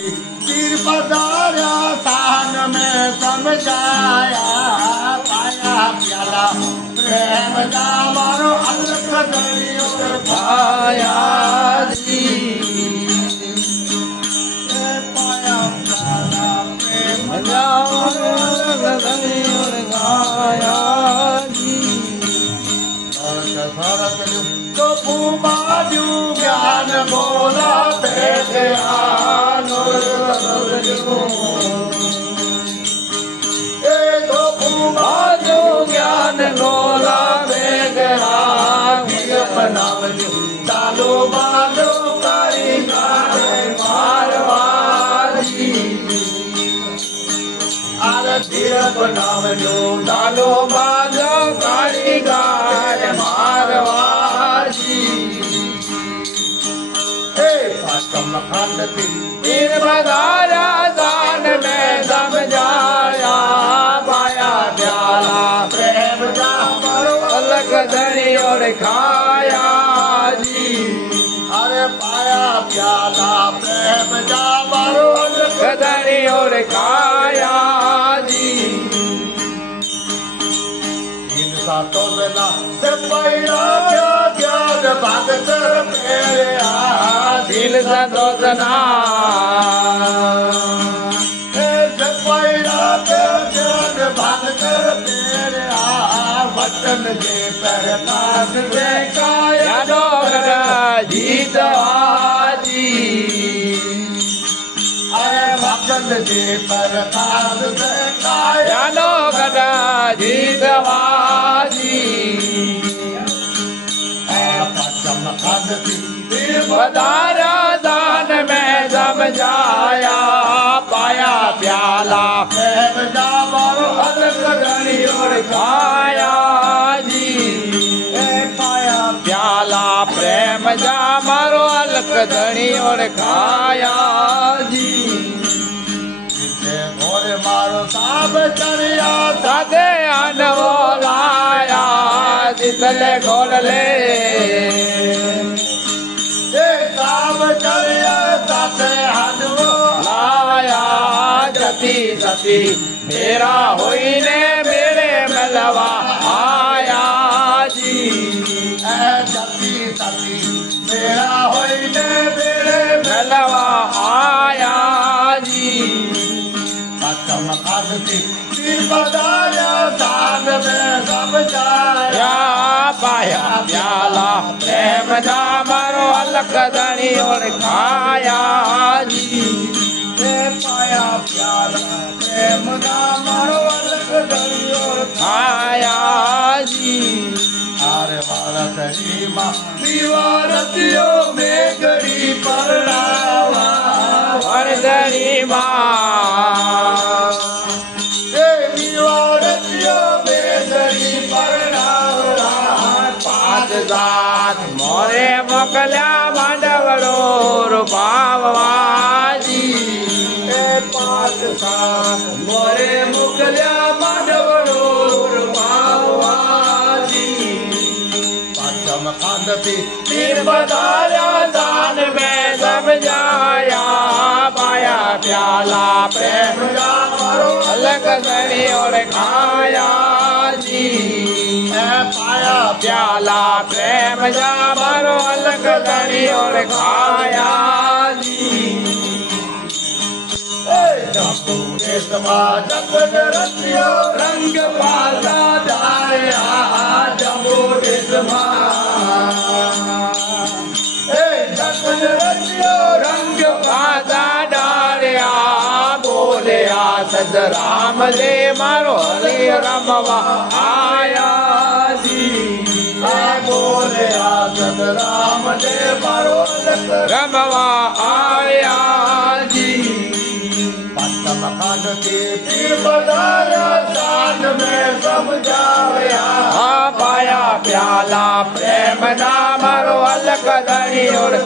पीर पधारा सान में समझाया पाया प्याला प्रेम जा मारो अलग दरियो पाया जी पाया प्याला प्रेम जा मारो अलग दरियो गाया जी भारत तो फूमाजू ज्ञान बोला भेदया ज्ञान गोला बेगरा डालो बालो कारीगर मारवाड़ी आरती बनावलो डालो बालो कारीगर मारवाड़ी पाचम खंड पीर बधाया दान में समझाया पाया प्याला प्रेम जा अलग धनी और खाया जी अरे पाया प्याला प्रेम जा मारो अलग धनी और खाया जी इन सातों बिना से पैरा ज्ञान भगत मेरे दिल सदोजना वतन जे प्रकाश देखाया डोगरा जीत आजी अरे वतन जे प्रकाश देखाया डोगरा जीत आजी पचम खंड बधारा दान में समझाया पाया प्याला प्रेम जा मारो अलग धनी और खाया जी पाया प्याला प्रेम जा मारो अलग धनी और खाया जी मोरे मारो साब चरिया साधे अनवो लाया जितले खोल ले लाया जती सती मेरा होई ने मेरे मलवा आया जी जती सती मेरा होई ने मेरे मलवा आया जी पचम खंड बधाया दान में समझाया पाया प्याला प्रेम जा मारो अलग धनी और खाया जी पाया प्याला प्रेम जा मारो अलग धनी और खाया जी अरे भारत री माँ दीवारतियों में गरी परनावा वरदरी माँ मोरे मोकल्या मांडवड़ो रूपावाजी पाँच सात मोरे मोकल्या मांडवड़ो रूपावाजी पाचम खंड पीर बधाया दान में समझाया पाया प्याला प्रेम जा मारो अलग धनी और खाया जी पाया प्याला प्रेम जा मारो अलग धनी और खाया जी रंग पासा जाया जम्बू रंग पासा डारिया बोले सद राम दे मारो हरे रमवा आया जी बोले सद राम दे मारो रमवा आया जी पचम खंड पीर बधाया दान में समझाया पाया प्याला प्रेम ना मारो अलग धनी और